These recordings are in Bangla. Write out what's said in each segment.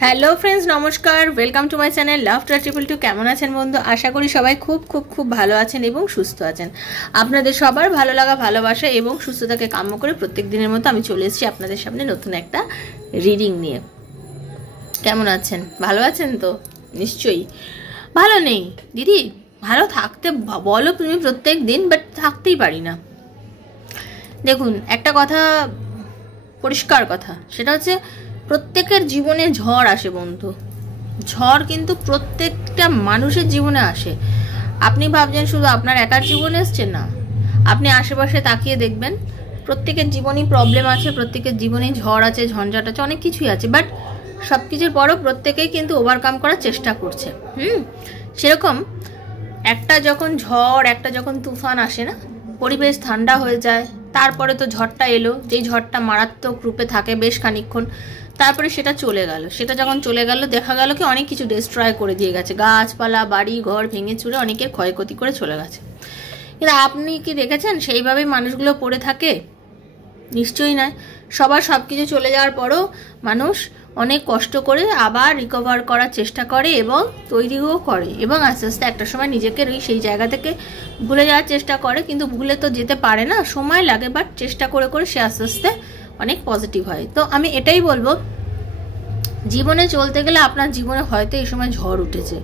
হ্যালো ফ্রেন্ডস, নমস্কার। Welcome to my channel love triple two. কেমন আছেন বন্ধু? আশা করি সবাই খুব খুব খুব ভালো আছেন এবং সুস্থ আছেন। আপনাদের সবার ভালো লাগা, ভালোবাসা এবং সুস্থতাকে কাম্য করে প্রত্যেক দিনের মতো আমি চলে এসেছি আপনাদের সামনে নতুন একটা রিডিং নিয়ে। কেমন আছেন? ভালো আছেন তো? নিশ্চয়ই ভালো নেই দিদি, ভালো থাকতে বলো তুমি প্রত্যেক দিন, বাট থাকতেই পারি না। দেখুন, একটা কথা, পরিষ্কার কথা, সেটা হচ্ছে প্রত্যেকের জীবনে ঝড় আসে বন্ধু। ঝড় কিন্তু প্রত্যেকটা মানুষের জীবনে আসে। আপনি ভাবছেন শুধু আপনার একার জীবনে এসছে, না। আপনি আশেপাশে তাকিয়ে দেখবেন প্রত্যেকের জীবনেই প্রবলেম আছে, প্রত্যেকের জীবনেই ঝড় আছে, ঝঞ্ঝাট আছে, অনেক কিছুই আছে। বাট সব কিছুর পরও প্রত্যেকেই কিন্তু ওভারকাম করার চেষ্টা করছে। সেরকম একটা যখন ঝড়, একটা যখন তুফান আসে না, পরিবেশ ঠান্ডা হয়ে যায়, তারপরে তো ঝড়টা এলো, যেই ঝড়টা মারাত্মক রূপে থাকে বেশ খানিকক্ষণ, তারপরে সেটা চলে গেল। সেটা যখন চলে গেল, দেখা গেল কি অনেক কিছু ডিস্ট্রয় করে দিয়ে গেছে, গাছপালা, বাড়ি ঘর ভেঙে চুরে অনেকের ক্ষয়ক্ষতি করে চলে গেছে। কিন্তু আপনি কি দেখেছেন সেইভাবেই মানুষগুলো পড়ে থাকে? নিশ্চয়ই নয়। সবার সব কিছু চলে যাওয়ার পরও মানুষ অনেক কষ্ট করে আবার রিকভার করার চেষ্টা করে এবং তৈরিও করে, এবং আস্তে আস্তে একটা সময় নিজেকে সেই জায়গা থেকে ভুলে যাওয়ার চেষ্টা করে। কিন্তু ভুলে তো যেতে পারে না, সময় লাগে, বাট চেষ্টা করে করে সে আস্তে আস্তে অনেক পজিটিভ হয়। তো আমি এটাই বলবো, জীবনে চলতে গেলে আপনার জীবনে হয়তো এই সময় ঝড় উঠেছে,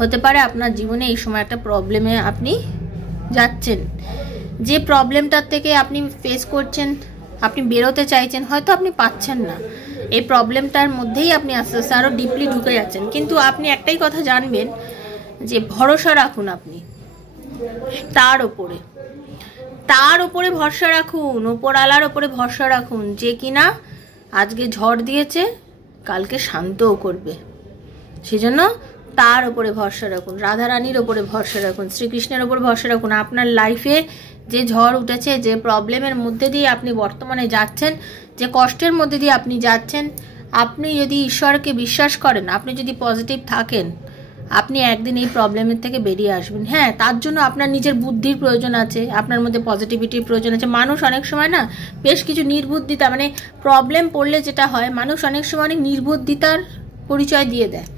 হতে পারে আপনার জীবনে এই সময় একটা প্রবলেমে আপনি যাচ্ছেন, যে প্রবলেমটার থেকে আপনি ফেস করছেন, আপনি বেরোতে চাইছেন, হয়তো আপনি পাচ্ছেন না। এই প্রবলেমটার মধ্যেই আপনি আস্তে আস্তে আরও ডিপলি ঢুকে যাচ্ছেন। কিন্তু আপনি একটাই কথা জানবেন, যে ভরসা রাখুন আপনি তার ওপরে ভরসা রাখুন, ওপরওয়ালার ওপরে ভরসা রাখুন, যে কিনা আজকে ঝড় দিয়েছে কালকে শান্তও করবে। সেজন্য তার ওপরে ভরসা রাখুন, রাধারানীর ওপরে ভরসা রাখুন, শ্রীকৃষ্ণের ওপর ভরসা রাখুন। আপনার লাইফে যে ঝড় উঠেছে, যে প্রবলেমের মধ্যে দিয়ে আপনি বর্তমানে যাচ্ছেন, যে কষ্টের মধ্যে দিয়ে আপনি যাচ্ছেন, আপনি যদি ঈশ্বরকে বিশ্বাস করেন, আপনি যদি পজিটিভ থাকেন, আপনি একদিন এই প্রবলেমের থেকে বেরিয়ে আসবেন। হ্যাঁ, তার জন্য আপনার নিজের বুদ্ধির প্রয়োজন আছে, আপনার মধ্যে পজিটিভিটির প্রয়োজন আছে। মানুষ অনেক সময় না বেশ কিছু নির্বুদ্ধিতা, মানে প্রবলেম পড়লে যেটা হয়, মানুষ অনেক সময় অনেক নির্বুদ্ধিতার পরিচয় দিয়ে দেয়।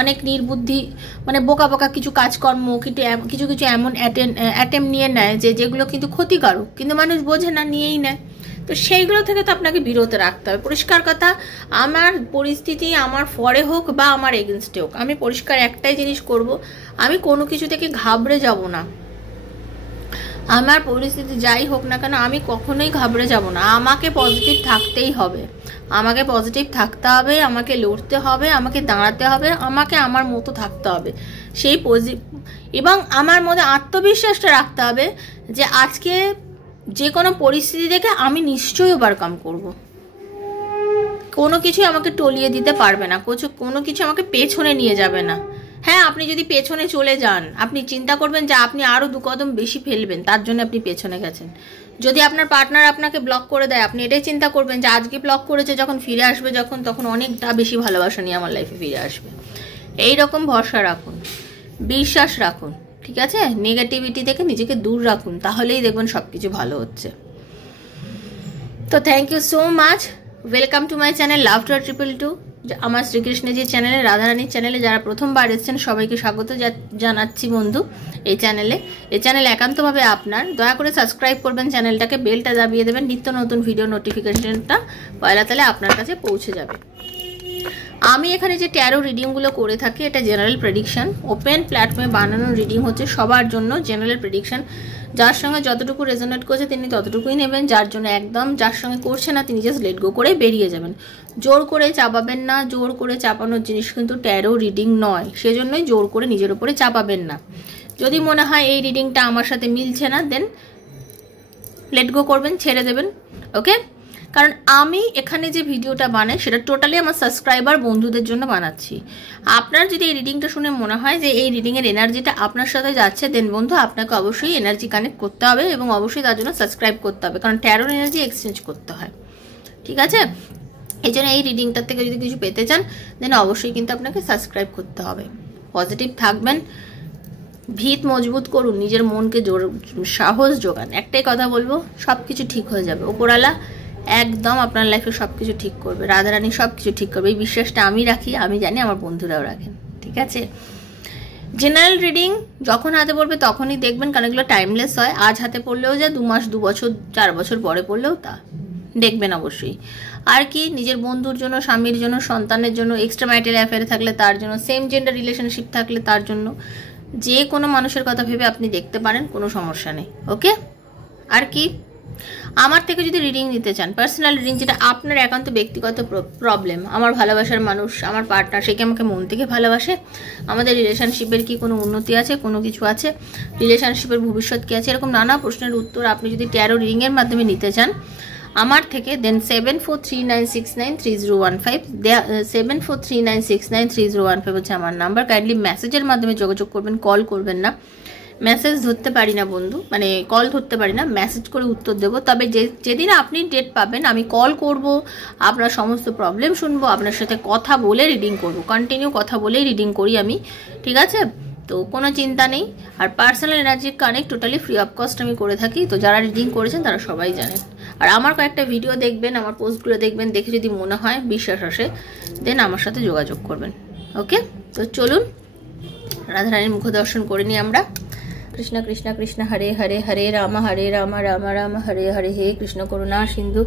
অনেক নির্বুদ্ধি, মানে বোকা বোকা কিছু কাজকর্ম, কিছু কিছু এমন অ্যাটেম্প নিয়ে নেয় যেগুলো কিন্তু ক্ষতিকারক, কিন্তু মানুষ বোঝে না, নিয়েই নেয়। তো সেইগুলো থেকে তো আপনাকে বিরত রাখতে হবে। পরিষ্কার কথা, আমার পরিস্থিতি আমার ফরে হোক বা আমার এগেনস্টে হোক, আমি পরিষ্কার একটাই জিনিস করব, আমি কোনো কিছু থেকে ঘাবড়ে যাব না। আমার পরিস্থিতি যাই হোক না কেন, আমি কখনোই ঘাবড়ে যাব না। আমাকে পজিটিভ থাকতেই হবে, আমাকে পজিটিভ থাকতে হবে, আমাকে লড়তে হবে, আমাকে দাঁড়াতে হবে, আমাকে আমার মতো থাকতে হবে। সেই এবং আমার মধ্যে আত্মবিশ্বাসটা রাখতে হবে যে আজকে যে কোনো পরিস্থিতি থেকে আমি নিশ্চয়ই ওভারকাম করব। কোনো কিছুই আমাকে টলিয়ে দিতে পারবে না, কোনো কিছু আমাকে পেছনে নিয়ে যাবে না। হ্যাঁ, আপনি যদি পেছনে চলে যান, আপনি চিন্তা করবেন যে আপনি আরও 2 কদম বেশি ফেলবেন, তার জন্য আপনি পেছনে গেছেন। যদি আপনার পার্টনার আপনাকে ব্লক করে দেয়, আপনি এটাই চিন্তা করবেন যে আজকে ব্লক করেছে, যখন ফিরে আসবে, তখন অনেকটা বেশি ভালোবাসা নিয়ে আমার লাইফে ফিরে আসবে। এই রকম ভরসা রাখুন, বিশ্বাস রাখুন, ঠিক আছে? নেগেটিভিটি থেকে নিজেকে দূর রাখুন, তাহলেই দেখবেন সব কিছু ভালো হচ্ছে। তো thank you so much. Welcome to my channel love triple two. আমার শ্রীকৃষ্ণের যে চ্যানেলে, রাধারানীর চ্যানেলে যারা প্রথমবার এসেছেন সবাইকে স্বাগত জানাচ্ছি বন্ধু। এই চ্যানেল একান্তভাবে আপনার, দয়া করে সাবস্ক্রাইব করবেন চ্যানেলটাকে, বেলটা দাবিয়ে দেবেন, নিত্য নতুন ভিডিও নোটিফিকেশনটা পয়লা তালে আপনার কাছে পৌঁছে যাবে। আমি এখানে যে ট্যারো রিডিংগুলো করে থাকি, এটা জেনারেল প্রেডিকশন, ওপেন প্ল্যাটফর্মে বানানো রিডিং হচ্ছে, সবার জন্য জেনারেল প্রেডিকশন। যার সঙ্গে যতটুকু রেজোনেট করছে তিনি ততটুকুই নেবেন, যার সঙ্গে করছে না তিনি জাস্ট লেট গো করে বেরিয়ে যাবেন। জোর করে চাপাবেন না, জোর করে চাপানোর জিনিস কিন্তু ট্যারো রিডিং নয়, সেজন্যই জোর করে নিজের উপরে চাপাবেন না। যদি মনে হয় এই রিডিংটা আমার সাথে মিলছে না, দেন লেট গো করবেন, ছেড়ে দেবেন। ওকে? কারণ আমি এখানে যে ভিডিওটা বানাই সেটা টোটালি আমার সাবস্ক্রাইবার বন্ধুদের জন্য বানাচ্ছি। আপনার যদি এই রিডিংটা শুনে মনে হয় যে এই রিডিংয়ের এনার্জিটা আপনার সাথে যাচ্ছে, দেন বন্ধু আপনাকে অবশ্যই এনার্জি কানেক্ট করতে হবে এবং অবশ্যই তার জন্য সাবস্ক্রাইব করতে হবে, কারণ ট্যারোর এনার্জি এক্সচেঞ্জ করতে হয়, ঠিক আছে? এই জন্য এই রিডিংটার থেকে যদি কিছু পেতে চান, দেন অবশ্যই কিন্তু আপনাকে সাবস্ক্রাইব করতে হবে। পজিটিভ থাকবেন, ভিত মজবুত করুন, নিজের মনকে সাহস যোগান। একটাই কথা বলবো, সব কিছু ঠিক হয়ে যাবে। ওপরওয়ালা একদম আপনার লাইফে সব কিছু ঠিক করবে, রাধারানী সব কিছু ঠিক করবে। এই বিশ্বাসটা আমি রাখি, আমি জানি আমার বন্ধুরাও রাখেন, ঠিক আছে। জেনারেল রিডিং যখন হাতে পড়বে তখনই দেখবেন, কারণ এগুলো টাইমলেস হয়। আজ হাতে পড়লেও যা, 2 মাস 2 বছর 4 বছর পরে পড়লেও তা দেখবেন অবশ্যই। আর কি, নিজের বন্ধুর জন্য, স্বামীর জন্য, সন্তানের জন্য, এক্সট্রা ম্যারিটাল অ্যাফেয়ার থাকলে তার জন্য, সেম জেন্ডার রিলেশনশিপ থাকলে তার জন্য, যে কোনো মানুষের কথা ভেবে আপনি দেখতে পারেন, কোনো সমস্যা নেই। ওকে। আর কি, আমার থেকে যদি রিডিং নিতে চান, পার্সোনাল রিডিং, যেটা আপনার একান্ত ব্যক্তিগত প্রবলেম, আমার ভালোবাসার মানুষ, আমার পার্টনার, সে কি আমাকে মন থেকে ভালোবাসে, আমাদের রিলেশনশিপের কি কোনো উন্নতি আছে, কোনো কিছু আছে, রিলেশনশিপের ভবিষ্যৎ কী আছে, এরকম নানা প্রশ্নের উত্তর আপনি যদি ট্যারো রিডিংয়ের মাধ্যমে নিতে চান আমার থেকে, দেন 7439693015, 7439693015 হচ্ছে আমার নাম্বার। কাইন্ডলি মেসেজের মাধ্যমে যোগাযোগ করবেন, কল করবেন না। মেসেজ ধরতে পারি না বন্ধু, মানে কল ধরতে পারি না, মেসেজ করে উত্তর দেবো। তবে যেদিন আপনি ডেট পাবেন আমি কল করব, আপনার সমস্ত প্রবলেম শুনবো, আপনার সাথে কথা বলে রিডিং করব, কন্টিনিউ কথা বলেই রিডিং করি আমি, ঠিক আছে। তো কোনো চিন্তা নেই। আর personal energy connect totally free of cost আমি করে থাকি, তো যারা রিডিং করেছেন তারা সবাই জানেন। আর আমার কয়েকটা ভিডিও দেখবেন, আমার পোস্টগুলো দেখবেন, দেখে যদি মনে হয়, বিশ্বাস আসে, দেন আমার সাথে যোগাযোগ করবেন। ওকে, তো চলুন রাধারানীর মুখ দর্শন করে নিই আমরা। কৃষ্ণ কৃষ্ণ কৃষ্ণ হরে হরে, হরে রাম রাম রাম হরে হরে, হে কৃষ্ণ করুণা সিন্ধু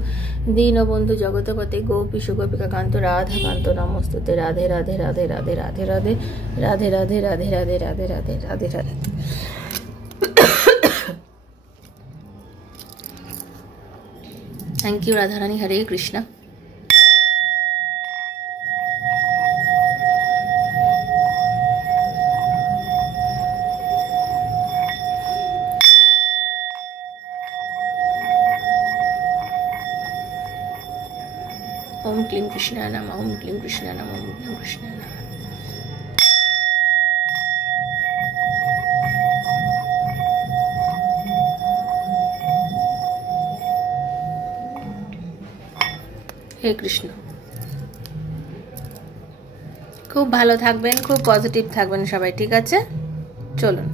দীনবন্ধু জগৎপতে গোপীশ গোপিকা কান্ত রাধা কান্ত নমস্তুতে, রাধে রাধে রাধে রাধে রাধে রাধে রাধে রাধে রাধে রাধে রাধে রাধে রাধে রাধে। থ্যাংক ইউ রাধারানী, হরে কৃষ্ণ। ओम क्लीं कृष्णाय नमः, ओम क्लीं कृष्णाय नमः, ओम क्लीं कृष्णाय नमः। हे कृष्ण। খুব ভালো থাকবেন, খুব পজিটিভ থাকবেন সবাই, ঠিক আছে। চলুন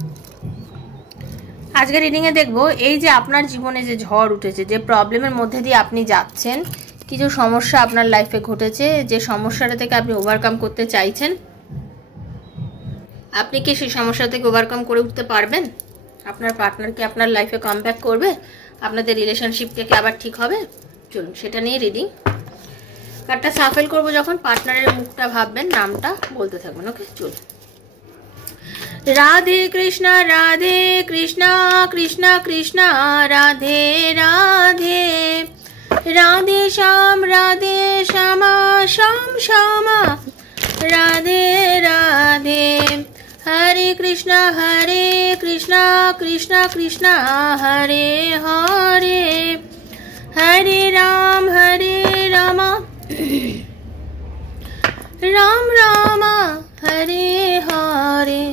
আজকে রিডিংয়ে দেখব, এই যে আপনার জীবনে যে ঝড় উঠেছে, যে প্রবলেমের মধ্যে দিয়ে আপনি যাচ্ছেন, কিছু সমস্যা আপনার লাইফে ঘটেছে, যে সমস্যাটা থেকে আপনি ওভারকাম করতে চাইছেন, আপনি কি সেই সমস্যা থেকে ওভারকাম করে উঠতে পারবেন? আপনার পার্টনার কি আপনার লাইফে কামব্যাক করবে? আপনাদের রিলেশনশিপটাকে আবার ঠিক হবে? চলুন সেটা নিয়ে রিডিং। কার্ডটা সাফেল করবো যখন, পার্টনারের মুখটা ভাববেন, নামটা বলতে থাকবেন। ওকে, চলুন। রাধে কৃষ্ণ কৃষ্ণ কৃষ্ণ রাধে রাধে, রাধে শ্যামা শ্যাম শ্যামা, রাধে রাধে, হরে কৃষ্ণ কৃষ্ণ কৃষ্ণ হরে হরে, হরে রাম রাম রাম হরে হরে।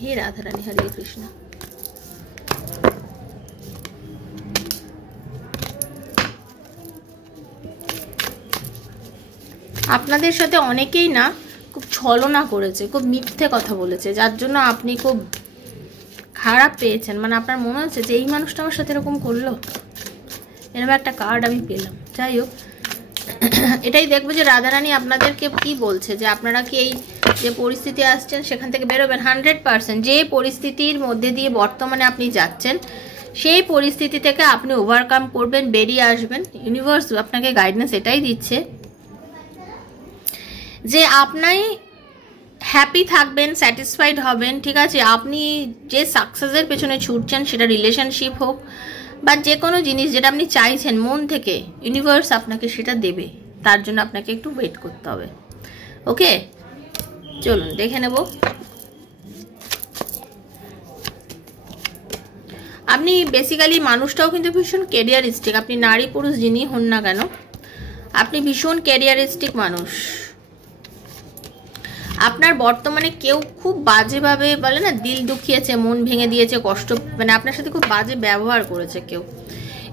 হে রাধারানী, হরে কৃষ্ণ। আপনাদের সাথে অনেকেই না খুব ছলনা করেছে, খুব মিথ্যে কথা বলেছে, যার জন্য আপনি খুব খারাপ পেয়েছেন। মানে আপনার মনে হচ্ছে যে এই মানুষটা আমার সাথে এরকম করলো, এরকম একটা কার্ড আমি পেলাম। যাই হোক, এটাই দেখবো যে রাধারানী আপনাদেরকে কি বলছে, যে আপনারা কি এই যে পরিস্থিতি আসছেন সেখান থেকে বেরোবেন। 100% যে পরিস্থিতির মধ্যে দিয়ে বর্তমানে আপনি যাচ্ছেন, সেই পরিস্থিতি থেকে আপনি ওভারকাম করবেন, বেরিয়ে আসবেন। ইউনিভার্স আপনাকে গাইডেন্স এটাই দিচ্ছে যে আপনি হ্যাপি থাকবেন, স্যাটিসফাইড হবেন, ঠিক আছে। আপনি যে সাকসেসের পেছনে ছুটছেন, সেটা রিলেশনশিপ হোক বা যে কোনো জিনিস যেটা আপনি চাইছেন মন থেকে, ইউনিভার্স আপনাকে সেটা দেবে। তার জন্য আপনাকে একটু ওয়েট করতে হবে। ওকে, চলুন দেখে নেব। আপনি বেসিক্যালি মানুষটাও কিন্তু ভীষণ ক্যারিয়ারিস্টিক, আপনি নারী পুরুষ যিনি হন না কেন, আপনি ভীষণ ক্যারিয়ারিস্টিক মানুষ। আপনার বর্তমানে কেউ খুব বাজেভাবে বলে না, দিল দুখিয়েছে, মন ভেঙে দিয়েছে, কষ্ট, মানে আপনার সাথে খুব বাজে ব্যবহার করেছে কেউ।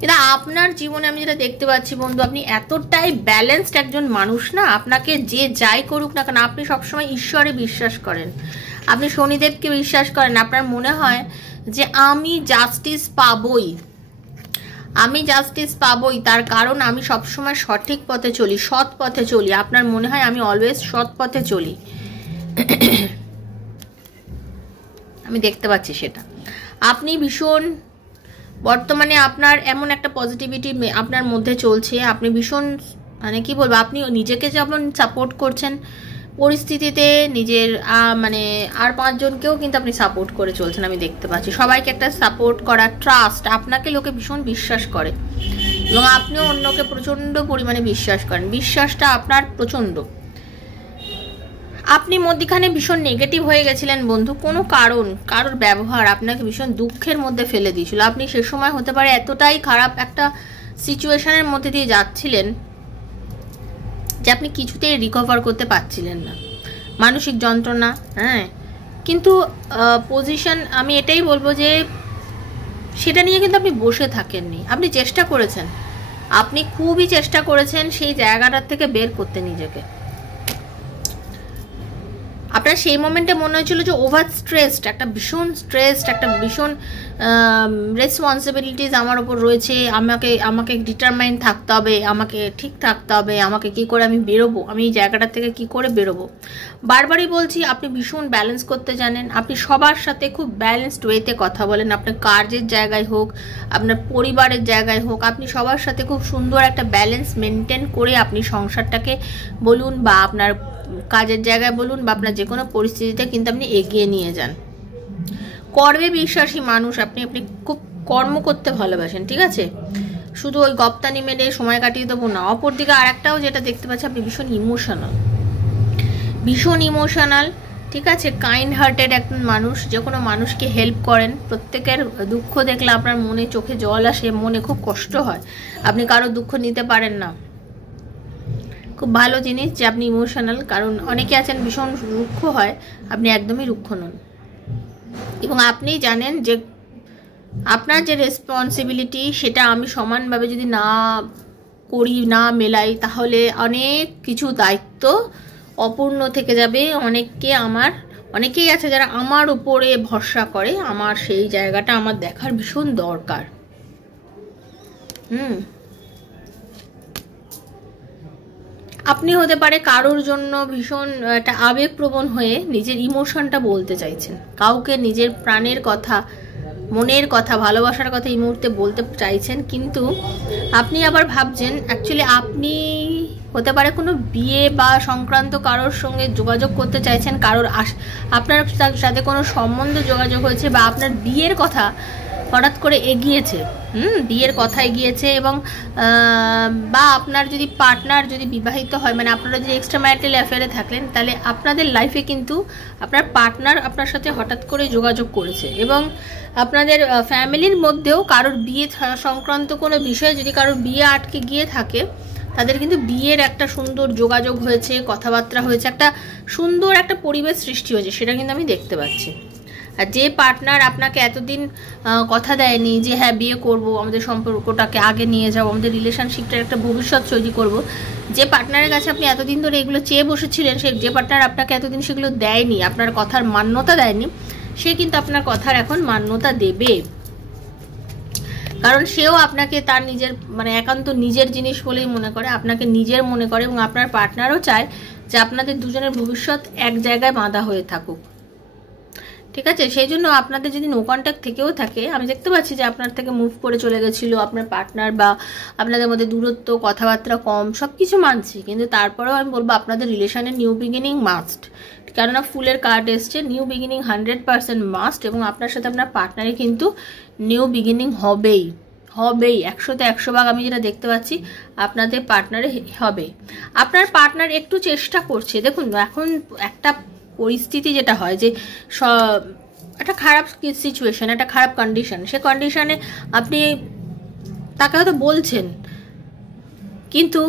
এটা আপনার জীবনে আমি যেটা দেখতে পাচ্ছি বন্ধু, আপনি এতটাই ব্যালেন্সড একজন মানুষ না, আপনাকে যে যাই করুক না কেন, আপনি সবসময় ঈশ্বরে বিশ্বাস করেন, আপনি শনিদেবকে বিশ্বাস করেন। আপনার মনে হয় যে আমি জাস্টিস পাবই, আমি জাস্টিস পাবোই, তার কারণ আমি সবসময় সঠিক পথে চলি, সৎ পথে চলি। আপনার মনে হয় আমি অলওয়েজ সৎ পথে চলি, আমি দেখতে পাচ্ছি সেটা। আপনি ভীষণ বর্তমানে আপনার এমন একটা পজিটিভিটি আপনার মধ্যে চলছে, আপনি ভীষণ মানে কি বলবো, আপনি নিজেকে যেমন সাপোর্ট করছেন পরিস্থিতিতে, নিজের মানে আর 5 জনকেও কিন্তু আপনি সাপোর্ট করে চলছেন, আমি দেখতে পাচ্ছি। সবাইকে একটা সাপোর্ট করা, ট্রাস্ট, আপনাকে লোকে ভীষণ বিশ্বাস করে এবং আপনিও অন্যকে প্রচণ্ড পরিমাণে বিশ্বাস করেন, বিশ্বাসটা আপনার প্রচণ্ড। আপনি মধ্যখানে ভীষণ নেগেটিভ হয়ে গেছিলেন বন্ধু, কোনো কারোর ব্যবহার আপনাকে ভীষণ দুঃখের মধ্যে ফেলে দিয়েছিল। আপনি সে সময় হতে পারে এতটাই খারাপ একটা সিচুয়েশনের মধ্যে দিয়ে যাচ্ছিলেন যে আপনি কিছুতেই রিকভার করতে পারছিলেন না, মানসিক যন্ত্রণা। হ্যাঁ, কিন্তু পজিশন, আমি এটাই বলবো যে সেটা নিয়ে কিন্তু আপনি বসে থাকেননি, আপনি চেষ্টা করেছেন, আপনি খুবই চেষ্টা করেছেন সেই জায়গাটার থেকে বের করতে নিজেকে। আপনার সেই মোমেন্টে মনে হয়েছিল যে ওভার স্ট্রেসড, একটা ভীষণ স্ট্রেসড, একটা ভীষণ রেসপন্সিবিলিটিস আমার ওপর রয়েছে, আমাকে ডিটারমাইন্ড থাকতে হবে, আমাকে ঠিক থাকতে হবে, আমাকে কি করে আমি বেরোবো, আমি এই জায়গাটার থেকে কি করে বেরোবো। বারবারই বলছি, আপনি ভীষণ ব্যালেন্স করতে জানেন, আপনি সবার সাথে খুব ব্যালেন্সড ওয়েতে কথা বলেন, আপনার কাজের জায়গায় হোক, আপনার পরিবারের জায়গায় হোক, আপনি সবার সাথে খুব সুন্দর একটা ব্যালেন্স মেনটেন করে আপনি সংসারটাকে বলুন বা আপনার কাজের জায়গায় বলুন বা আপনার যে কোনো পরিস্থিতিতে কিন্তু আপনি এগিয়ে নিয়ে যান। কর্মে বিশ্বাসী মানুষ আপনি, আপনি খুব কর্ম করতে ভালোবাসেন, ঠিক আছে, শুধু ওই গপ্তানি মেলে সময় কাটিয়ে দেবো না। অপরদিকে আর একটাও যেটা দেখতে পাচ্ছি, আপনি ভীষণ ইমোশনাল, ঠিক আছে, কাইন্ড হার্টেড একজন মানুষ, যে কোনো মানুষকে হেল্প করেন, প্রত্যেকের দুঃখ দেখলে আপনার মনে চোখে জল আসে, মনে খুব কষ্ট হয়, আপনি কারো দুঃখ নিতে পারেন না, খুব ভালো জিনিস যে আপনি ইমোশনাল। কারণ অনেকে আছেন ভীষণ রুক্ষ হয়, আপনি একদমই রুক্ষ নন এবং আপনি জানেন যে আপনার যে রেসপন্সিবিলিটি সেটা আমি সমানভাবে যদি না করি, না মেলাই, তাহলে অনেক কিছু দায়িত্ব অপূর্ণ থেকে যাবে। অনেকেই আছে যারা আমার উপরে ভরসা করে, আমার সেই জায়গাটা আমার দেখার ভীষণ দরকার। আপনি হতে পারে কারোর জন্য ভীষণ একটা আবেগপ্রবণ হয়ে নিজের ইমোশনটা বলতে চাইছেন, কাউকে নিজের প্রাণের কথা, মনের কথা, ভালোবাসার কথা এই মুহূর্তে বলতে চাইছেন, কিন্তু আপনি আবার ভাবছেন অ্যাকচুয়ালি আপনি হতে পারে কোনো বিয়ে বা সংক্রান্ত কারোর সঙ্গে যোগাযোগ করতে চাইছেন, আপনার সাথে কোনো সম্বন্ধ যোগাযোগ হয়েছে বা আপনার বিয়ের কথা হঠাৎ করে এগিয়েছে, বিয়ের কথা এগিয়েছে, এবং বা আপনার যদি পার্টনার যদি বিবাহিত হয়, মানে আপনারা যদি এক্সট্রা ম্যারিটাল অ্যাফেয়ারে থাকলেন, তাহলে আপনাদের লাইফে কিন্তু আপনার পার্টনার আপনার সাথে হঠাৎ করে যোগাযোগ করেছে, এবং আপনাদের ফ্যামিলির মধ্যেও কারোর বিয়ে সংক্রান্ত কোনো বিষয়ে যদি কারোর বিয়ে আটকে গিয়ে থাকে, তাদের কিন্তু বিয়ের একটা সুন্দর যোগাযোগ হয়েছে, কথাবার্তা হয়েছে, একটা সুন্দর একটা পরিবেশ সৃষ্টি হয়েছে, সেটা কিন্তু আমি দেখতে পাচ্ছি। আর যে পার্টনার আপনাকে এতদিন কথা দেয়নি যে হ্যাঁ বিয়ে করব, আমাদের সম্পর্কটাকে আগে নিয়ে যাবো, আমাদের রিলেশনশিপটার একটা ভবিষ্যৎ তৈরি করব, যে পার্টনারের কাছে আপনি এতদিন ধরে এগুলো চেয়ে বসেছিলেন, যে পার্টনার আপনাকে এতদিন সেগুলো দেয়নি, আপনার কথার মান্যতা দেয়নি, সে কিন্তু আপনার কথার এখন মান্যতা দেবে। কারণ সেও আপনাকে তার নিজের মানে একান্ত নিজের জিনিস বলেই মনে করে, আপনাকে নিজের মনে করে, এবং আপনার পার্টনারও চায় যে আপনাদের দুজনের ভবিষ্যৎ এক জায়গায় বাঁধা হয়ে থাকুক, ঠিক আছে। সেই জন্য আপনাদের যদি নো কন্ট্যাক্ট থেকেও থাকে, আমি দেখতে পাচ্ছি যে আপনার থেকে মুভ করে চলে গেছিলো আপনার পার্টনার, বা আপনাদের মধ্যে দূরত্ব, কথাবার্তা কম, সব কিছু মানছি, কিন্তু তারপরেও আমি বলবো আপনাদের রিলেশনের নিউ বিগিনিং মাস্ট, কেননা ফুলের কার্ড এসছে, নিউ বিগিনিং 100% মাস্ট, এবং আপনার সাথে আপনার পার্টনারে কিন্তু নিউ বিগিনিং হবেই 100তে 100 ভাগ আমি যেটা দেখতে পাচ্ছি আপনাদের পার্টনারে হবে। আপনার পার্টনার একটু চেষ্টা করছে, দেখুন এখন একটা পরিস্থিতি যেটা হয় যে একটা খারাপ সিচুয়েশন, একটা খারাপ কন্ডিশন, সে কন্ডিশনে আপনি তাকে হয়তো বলছেন, কিন্তু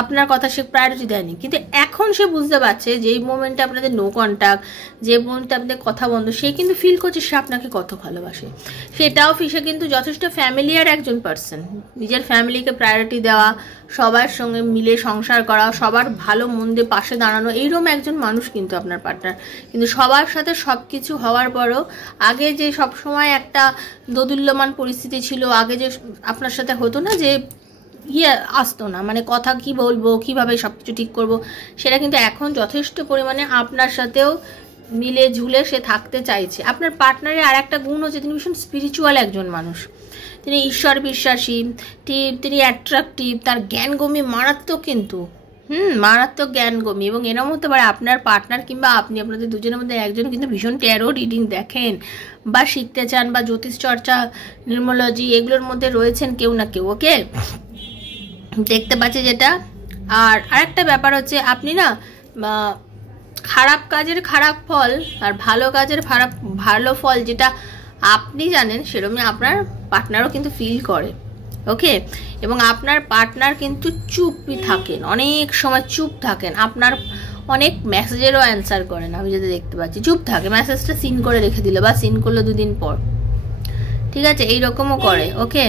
আপনার কথা সে প্রায়োরিটি দেয়নি, কিন্তু এখন সে বুঝতে পারছে যেই মোমেন্টে আপনাদের নো কন্ট্যাক্ট, যে মোমেন্টে আপনাদের কথা বন্ধ, সে কিন্তু ফিল করছে সে আপনাকে কত ভালোবাসে। সেটাও সে কিন্তু যথেষ্ট ফ্যামিলিয়ার একজন পার্সন, নিজের ফ্যামিলিকে প্রায়োরিটি দেওয়া, সবার সঙ্গে মিলে সংসার করা, সবার ভালো মন্দে পাশে দাঁড়ানো, এইরকম একজন মানুষ কিন্তু আপনার পার্টনার। কিন্তু সবার সাথে সব কিছু হওয়ার পরও আগে যে সবসময় একটা দোদুল্যমান পরিস্থিতি ছিল, আগে যে আপনার সাথে হতো না যে আসতো না, মানে কথা কি বলবো, কিভাবে সব কিছু ঠিক করবো, সেটা কিন্তু এখন যথেষ্ট পরিমাণে আপনার সাথেও মিলে ঝুলে সে থাকতে চাইছে। আপনার পার্টনারের আর একটা গুণ হচ্ছে তিনি ভীষণ স্পিরিচুয়াল একজন মানুষ, তিনি ঈশ্বর বিশ্বাসী, তিনি অ্যাট্রাকটিভ, তার জ্ঞানগম্যি মারাত্মক, কিন্তু মারাত্মক জ্ঞানগম্যি। এবং এরম হতে পারে আপনার পার্টনার কিংবা আপনি, আপনাদের দুজনের মধ্যে একজন কিন্তু ভীষণ ট্যারো রিডিং দেখেন বা শিখতে চান বা জ্যোতিষ চর্চা, নিউমোলজি এগুলোর মধ্যে রয়েছেন কেউ না কেউ। ওকে, দেখতে পাচ্ছি যেটা। আর আরেকটা ব্যাপার হচ্ছে আপনি না খারাপ কাজের খারাপ ফল আর ভালো কাজের ভালো ফল যেটা আপনি জানেন সেরকমই আপনার পার্টনারও কিন্তু ফিল করে। ওকে, এবং আপনার পার্টনার কিন্তু চুপই থাকেন, অনেক সময় চুপ থাকেন, আপনার অনেক মেসেজেরও অ্যান্সার করেন। আমি যেটা দেখতে পাচ্ছি চুপ থাকে, মেসেজটা সিন করে রেখে দিল বা সিন করলো 2 দিন পর, ঠিক আছে, এইরকমও করে। ওকে,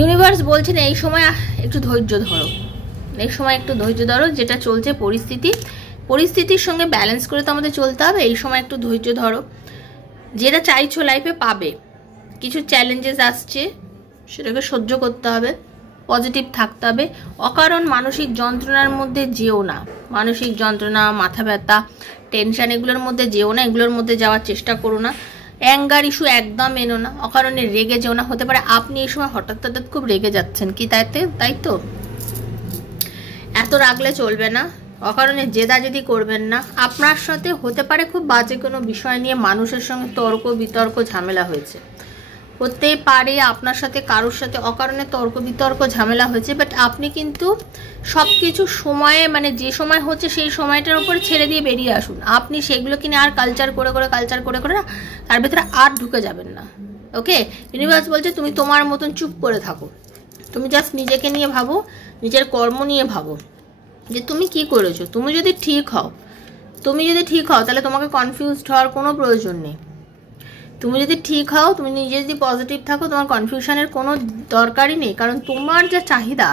ইউনিভার্স বলছেন এই সময় একটু ধৈর্য ধরো, এই সময় একটু ধৈর্য ধরো, যেটা চলছে পরিস্থিতির সঙ্গে ব্যালেন্স করে তো আমাদের চলতে হবে। এই সময় একটু ধৈর্য ধরো, যেটা চাইছো লাইফে পাবে। কিছু চ্যালেঞ্জেস আসছে, সেটাকে সহ্য করতে হবে, পজিটিভ থাকতে হবে। অকারণ মানসিক যন্ত্রণার মধ্যে যেও না, মানসিক যন্ত্রণা, মাথা ব্যথা, টেনশন এগুলোর মধ্যে যেও না, এগুলোর মধ্যে যাওয়ার চেষ্টা করো না। অ্যাঙ্গার ইস্যু একদম এনো না, অকারণে রেগে যেও না। হতে পারে আপনি এই সময় হঠাৎ খুব রেগে যাচ্ছেন, কি তাই তো এত রাগলে চলবে না, অকারণে জেদাজেদি করবেন না। আপনার সাথে হতে পারে খুব বাজে কোনো বিষয় নিয়ে মানুষের সঙ্গে তর্ক বিতর্ক ঝামেলা হয়েছে, হতে পারে আপনার সাথে কারোর সাথে অকারণে তর্ক বিতর্ক ঝামেলা হয়েছে, বাট আপনি কিন্তু সব কিছু সময়ে, মানে যে সময় হচ্ছে সেই সময়টার উপরে ছেড়ে দিয়ে বেরিয়ে আসুন। আপনি সেগুলো কিনে আর কালচার করে না তার ভেতরে আর ঢুকে যাবেন না। ওকে, ইউনিভার্স বলছে তুমি তোমার মতন চুপ করে থাকো, তুমি জাস্ট নিজেকে নিয়ে ভাবো, নিজের কর্ম নিয়ে ভাবো যে তুমি কি করেছো। তুমি যদি ঠিক হও তাহলে তোমাকে কনফিউজড হওয়ার কোনো প্রয়োজন নেই। তুমি যদি ঠিক হও, তুমি নিজে যদি পজিটিভ থাকো, তোমার কনফিউশনের কোনো দরকারই নেই, কারণ তোমার যা চাহিদা,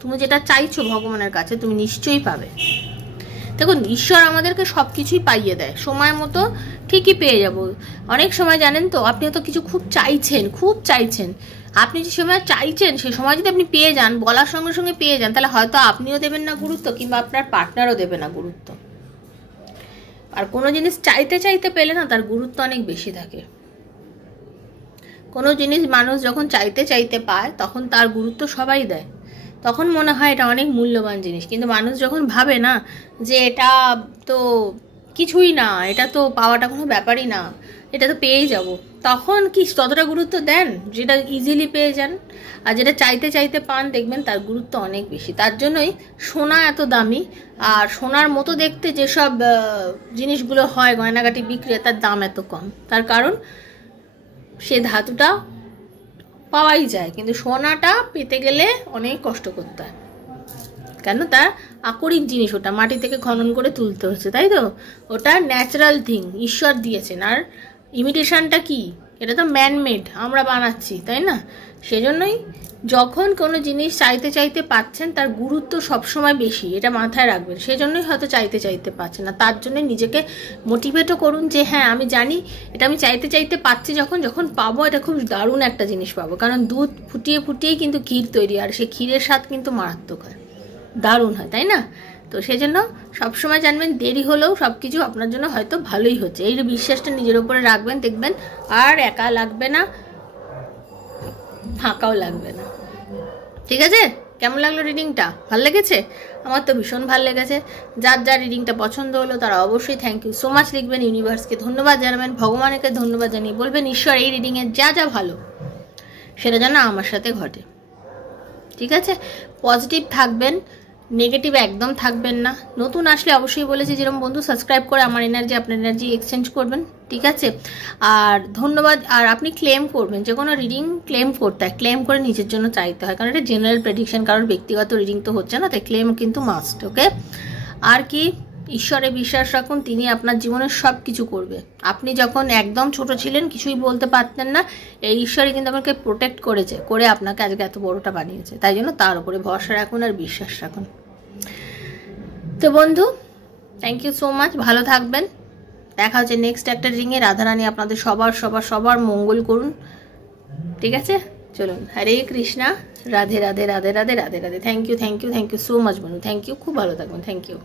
তুমি যেটা চাইছো ভগবানের কাছে তুমি নিশ্চয়ই পাবে। দেখুন, ঈশ্বর আমাদেরকে সব কিছুই পাইয়ে দেয় সময় মতো, ঠিকই পেয়ে যাব। অনেক সময় জানেন তো, আপনি হয়তো কিছু খুব চাইছেন, আপনি যে সময় চাইছেন সে সময় যদি আপনি পেয়ে যান, বলার সঙ্গে সঙ্গে পেয়ে যান, তাহলে হয়তো আপনিও দেবেন না গুরুত্ব, কিংবা আপনার পার্টনারও দেবে না গুরুত্ব। আর কোনো জিনিস চাইতে পেলে না তার গুরুত্ব অনেক বেশি থাকে। কোনো জিনিস মানুষ যখন চাইতে পায় তখন তার গুরুত্ব সবাই দেয়, তখন মনে হয় এটা অনেক মূল্যবান জিনিস। কিন্তু মানুষ যখন ভাবে না যে এটা তো কিছুই না, এটা তো পাওয়াটা কোনো ব্যাপারই না, এটা তো পেয়েই যাব, তখন কি ততটা গুরুত্ব দেন যেটা ইজিলি পেয়ে যান। আর যেটা চাইতে পান দেখবেন তার গুরুত্ব অনেক বেশি। তার জন্যই সোনা এত দামি, আর সোনার মতো দেখতে যেসব জিনিসগুলো হয় গয়নাগাটি বিক্রি, তার দাম এত কম। তার কারণ সে ধাতুটা পাওয়াই যায়, কিন্তু সোনাটা পেতে গেলে অনেক কষ্ট করতে হয়। কেন? তার আকরিক জিনিস, ওটা মাটি থেকে খনন করে তুলতে হচ্ছে, তাই তো? ওটা ন্যাচারাল থিং, ঈশ্বর দিয়েছেন। আর ইমিটেশনটা কি? এটা তো ম্যানমেড, আমরা বানাচ্ছি, তাই না? সেজন্যই যখন কোনো জিনিস চাইতে পাচ্ছেন তার গুরুত্ব সবসময় বেশি, এটা মাথায় রাখবেন। সেজন্যই হয়তো চাইতে পাচ্ছেন না। তার জন্য নিজেকে মোটিভেটও করুন যে হ্যাঁ আমি জানি এটা আমি চাইতে পাচ্ছি, যখন পাবো এটা খুব দারুণ একটা জিনিস পাবো। কারণ দুধ ফুটিয়েই কিন্তু ক্ষীর তৈরি, আর সেই ক্ষীরের স্বাদ কিন্তু মারাত্মক হয়, দারুণ হয়, তাই না? তো সেজন্য সবসময় জানবেন দেরি হলেও সব কিছু আপনার জন্য হয়তো ভালোই হচ্ছে। এই বিশ্বাসটা নিজের উপরে রাখবেন, দেখবেন আর একা লাগবে না, ফাঁকাও লাগবে না। ঠিক আছে? কেমন লাগলো রিডিংটা? ভালো লেগেছে? আমার তো ভীষণ ভালো লেগেছে। যার রিডিংটা পছন্দ হলো তারা অবশ্যই থ্যাংক ইউ সো মাচ লিখবেন, ইউনিভার্সকে ধন্যবাদ জানাবেন, ভগবানকে ধন্যবাদ জানিয়ে বলবেন ঈশ্বর এই রিডিংয়ে যা ভালো সেটা যেন আমার সাথে ঘটে। ঠিক আছে? পজিটিভ থাকবেন, নেগেটিভ একদম থাকবেন না। নতুন আসলে অবশ্যই বলেছি যেরকম বন্ধু সাবস্ক্রাইব করে আমার এনার্জি আপনার এনার্জি এক্সচেঞ্জ করবেন, ঠিক আছে? আর ধন্যবাদ। আর আপনি ক্লেম করবেন, যে কোনো রিডিং ক্লেম করতে হয়, ক্লেম করে নিজের জন্য চাইতে হয়, কারণ এটা জেনারেল প্রেডিকশন, কারণ ব্যক্তিগত রিডিং তো হচ্ছে না, তাই ক্লেম কিন্তু মাস্ট। ওকে? আর কি, ঈশ্বরে বিশ্বাস রাখুন, তিনি আপনার জীবনের সব কিছু করবে। আপনি যখন একদম ছোট ছিলেন, কিছুই বলতে পারতেন না, এই ঈশ্বরই কিন্তু আপনাকে প্রোটেক্ট করেছে, করে আপনাকে আজকে এত বড়টা বানিয়েছে। তাই জন্য তার উপরে ভরসা রাখুন আর বিশ্বাস রাখুন। তো বন্ধু, থ্যাংক ইউ সো মাচ, ভালো থাকবেন। দেখা হচ্ছে নেক্সট একটা রিংয়ে। রাধারানী আপনাদের সবার সবার সবার মঙ্গল করুন, ঠিক আছে? চলুন, Hare Krishna, Radhe Radhe Radhe Radhe Radhe Radhe. Thank you so much বন্ধু, থ্যাংক ইউ, খুব ভালো থাকবেন, থ্যাংক ইউ।